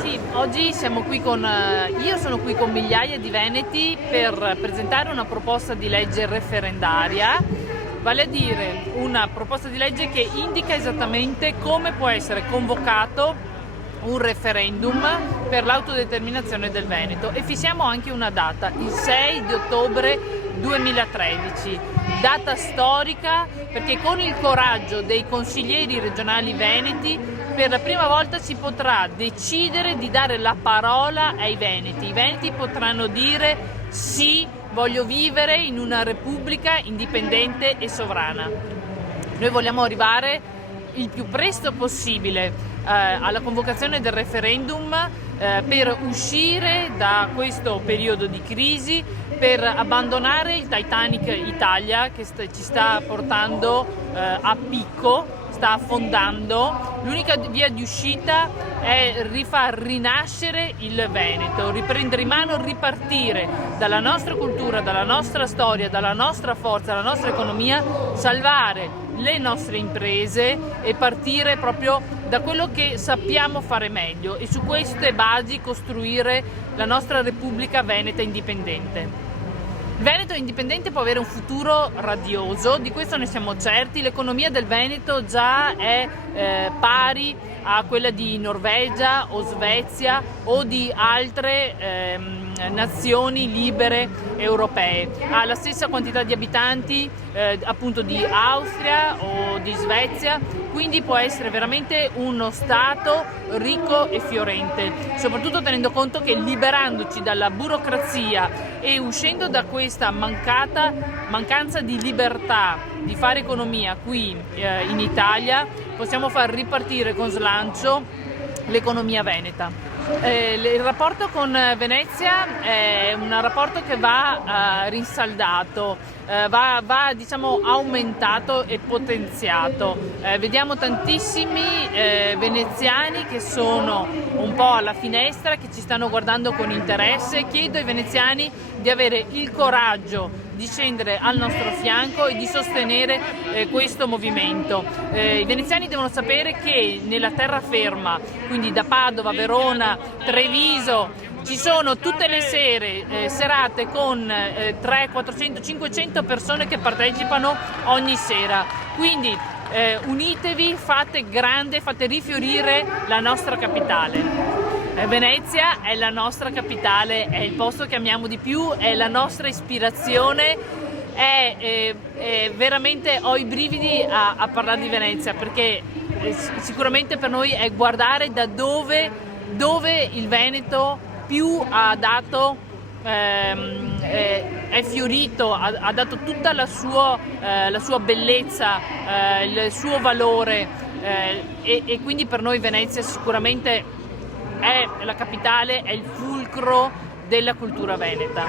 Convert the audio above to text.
Sì, oggi siamo qui io sono qui con migliaia di veneti per presentare una proposta di legge referendaria, vale a dire una proposta di legge che indica esattamente come può essere convocato un referendum per l'autodeterminazione del Veneto e fissiamo anche una data, il 6 di ottobre 2013, data storica perché con il coraggio dei consiglieri regionali veneti per la prima volta si potrà decidere di dare la parola ai veneti. I veneti potranno dire sì, voglio vivere in una repubblica indipendente e sovrana. Noi vogliamo arrivare il più presto possibile alla convocazione del referendum per uscire da questo periodo di crisi, per abbandonare il Titanic Italia che ci sta portando a picco, sta affondando. L'unica via di uscita è rifar rinascere il Veneto, riprendere in mano, ripartire dalla nostra cultura, dalla nostra storia, dalla nostra forza, dalla nostra economia, salvare le nostre imprese e partire proprio da quello che sappiamo fare meglio e su queste basi costruire la nostra Repubblica Veneta indipendente. Il Veneto indipendente può avere un futuro radioso, di questo ne siamo certi. L'economia del Veneto già è pari a quella di Norvegia o Svezia o di altre nazioni libere europee. Ha la stessa quantità di abitanti appunto di Austria o di Svezia, quindi può essere veramente uno Stato ricco e fiorente, soprattutto tenendo conto che liberandoci dalla burocrazia e uscendo da questa mancanza di libertà di fare economia qui in Italia, possiamo far ripartire con slancio l'economia veneta. Il rapporto con Venezia è un rapporto che va rinsaldato, va diciamo aumentato e potenziato. Vediamo tantissimi veneziani che sono un po' alla finestra, che ci stanno guardando con interesse. Chiedo ai veneziani di avere il coraggio di scendere al nostro fianco e di sostenere questo movimento. I veneziani devono sapere che nella terraferma, quindi da Padova, Verona, Treviso, ci sono tutte le sere serate con 300, 400, 500 persone che partecipano ogni sera. Quindi unitevi, fate grande, fate rifiorire la nostra capitale. Venezia è la nostra capitale, è il posto che amiamo di più, è la nostra ispirazione, veramente ho i brividi a parlare di Venezia perché sicuramente per noi è guardare da dove il Veneto più ha dato, è fiorito, ha dato tutta la sua bellezza, il suo valore e quindi per noi Venezia sicuramente è la capitale, è il fulcro della cultura veneta.